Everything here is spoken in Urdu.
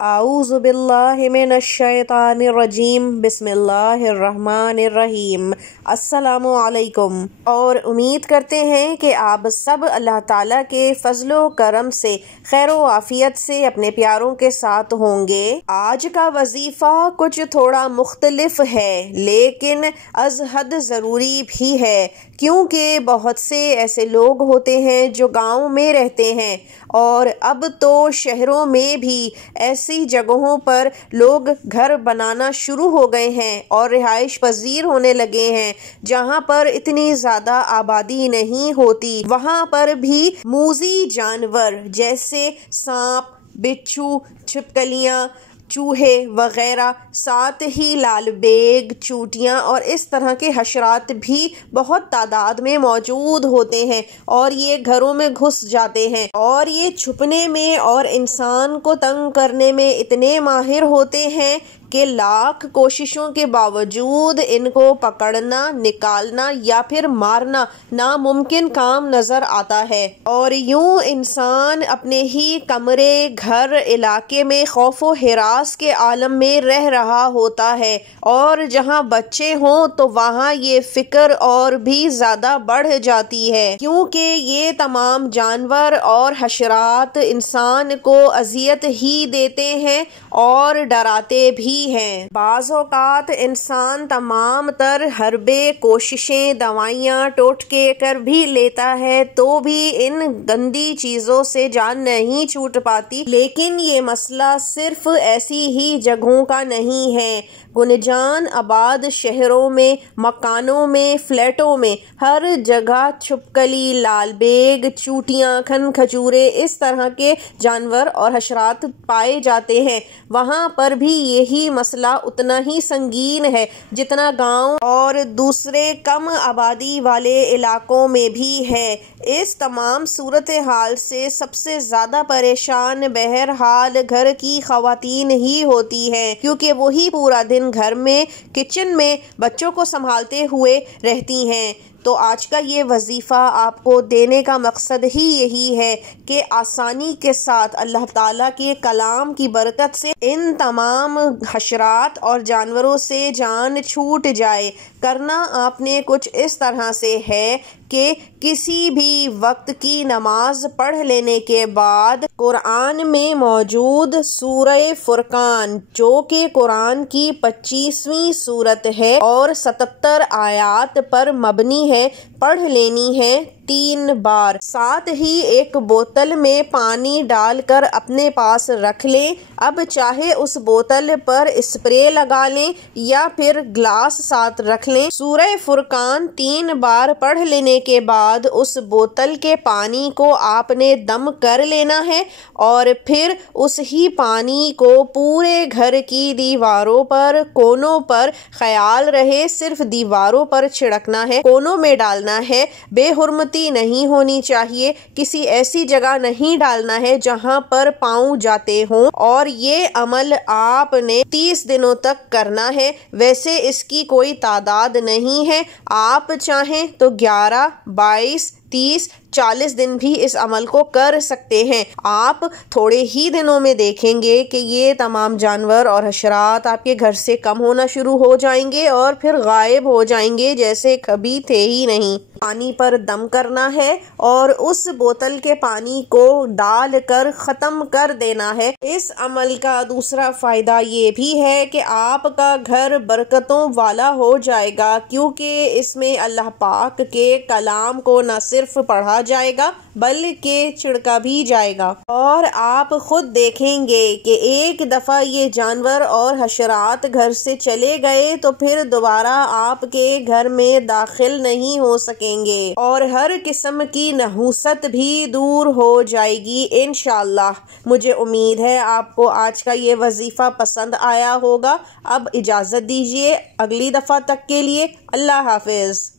اعوذ باللہ من الشیطان الرجیم بسم اللہ الرحمن الرحیم۔ السلام علیکم، اور امید کرتے ہیں کہ آپ سب اللہ تعالیٰ کے فضل و کرم سے خیر و عافیت سے اپنے پیاروں کے ساتھ ہوں گے۔ آج کا وظیفہ کچھ تھوڑا مختلف ہے لیکن از حد ضروری بھی ہے، کیونکہ بہت سے ایسے لوگ ہوتے ہیں جو گاؤں میں رہتے ہیں اور اب تو شہروں میں بھی ایسی جگہوں پر لوگ گھر بنانا شروع ہو گئے ہیں اور رہائش پذیر ہونے لگے ہیں جہاں پر اتنی زیادہ آبادی نہیں ہوتی۔ وہاں پر بھی موذی جانور جیسے سانپ، بچھو، چھپکلیاں، چوہے وغیرہ، ساتھ ہی لال بیگ، چونٹیاں اور اس طرح کے حشرات بھی بہت تعداد میں موجود ہوتے ہیں اور یہ گھروں میں گھس جاتے ہیں اور یہ چھپنے میں اور انسان کو تنگ کرنے میں اتنے ماہر ہوتے ہیں کہ لاکھ کوششوں کے باوجود ان کو پکڑنا، نکالنا یا پھر مارنا ناممکن کام نظر آتا ہے، اور یوں انسان اپنے ہی کمرے، گھر، علاقے میں خوف و ہراس کے عالم میں رہ رہا ہوتا ہے، اور جہاں بچے ہوں تو وہاں یہ فکر اور بھی زیادہ بڑھ جاتی ہے، کیونکہ یہ تمام جانور اور حشرات انسان کو اذیت ہی دیتے ہیں اور ڈراتے بھی ہیں۔ بعض اوقات انسان تمام تر حربے، کوششیں، دوائیاں، ٹوٹکے کر بھی لیتا ہے تو بھی ان گندی چیزوں سے جان نہیں چھوٹ پاتی، لیکن یہ مسئلہ صرف ایسی ہی جگہوں کا نہیں ہے۔ گنجان آباد شہروں میں، مکانوں میں، فلیٹوں میں ہر جگہ چھپکلی، لال بیگ، چونٹیاں، کھن کھجورے، اس طرح کے جانور اور حشرات پائے جاتے ہیں۔ وہاں پر بھی یہی مسئلہ اتنا ہی سنگین ہے جتنا گاؤں اور دوسرے کم آبادی والے علاقوں میں بھی ہے۔ اس تمام صورتحال سے سب سے زیادہ پریشان بہرحال گھر کی خواتین ہی ہوتی ہیں، کیونکہ وہی پورا دن گھر میں، کچن میں بچوں کو سنبھالتے ہوئے رہتی ہیں۔ تو آج کا یہ وظیفہ آپ کو دینے کا مقصد ہی یہی ہے کہ آسانی کے ساتھ اللہ تعالیٰ کے کلام کی برکت سے ان تمام حشرات اور جانوروں سے جان چھوٹ جائے۔ کرنا آپ نے کچھ اس طرح سے ہے کہ کسی بھی وقت کی نماز پڑھ لینے کے بعد قرآن میں موجود سورہ فرقان، جو کہ قرآن کی 25ویں سورت ہے اور 77 آیات پر مبنی ہے، پڑھ لینی ہے 3 بار۔ ساتھ ہی ایک بوتل میں پانی ڈال کر اپنے پاس رکھ لیں۔ اب چاہے اس بوتل پر اسپرے لگا لیں یا پھر گلاس ساتھ رکھ لیں۔ سورہ فرقان 3 بار پڑھ لینے کے بعد اس بوتل کے پانی کو آپ نے دم کر لینا ہے اور پھر اس ہی پانی کو پورے گھر کی دیواروں پر، کونوں پر، خیال رہے صرف دیواروں پر چھڑکنا ہے، کونوں میں ڈالنا ہے، بے حرمتی نہیں ہونی چاہیے، کسی ایسی جگہ نہیں ڈالنا ہے جہاں پر پاؤں جاتے ہوں، اور یہ عمل آپ نے 30 دنوں تک کرنا ہے۔ ویسے اس کی کوئی تعداد نہیں ہے، آپ چاہیں تو 11، 22، 30، 40 دن بھی اس عمل کو کر سکتے ہیں۔ آپ تھوڑے ہی دنوں میں دیکھیں گے کہ یہ تمام جانور اور حشرات آپ کے گھر سے کم ہونا شروع ہو جائیں گے اور پھر غائب ہو جائیں گے جیسے کبھی تھے ہی نہیں۔ پانی پر دم کرنا ہے اور اس بوتل کے پانی کو ڈال کر ختم کر دینا ہے۔ اس عمل کا دوسرا فائدہ یہ بھی ہے کہ آپ کا گھر برکتوں والا ہو جائے گا، کیونکہ اس میں اللہ پاک کے کلام کو نہ صرف پڑھا جائے گا بلکہ چھڑکا بھی جائے گا، اور آپ خود دیکھیں گے کہ ایک دفعہ یہ جانور اور حشرات گھر سے چلے گئے تو پھر دوبارہ آپ کے گھر میں داخل نہیں ہو سکیں گے اور ہر قسم کی نحوست بھی دور ہو جائے گی انشاءاللہ۔ مجھے امید ہے آپ کو آج کا یہ وظیفہ پسند آیا ہوگا۔ اب اجازت دیجیے، اگلی دفعہ تک کے لیے اللہ حافظ۔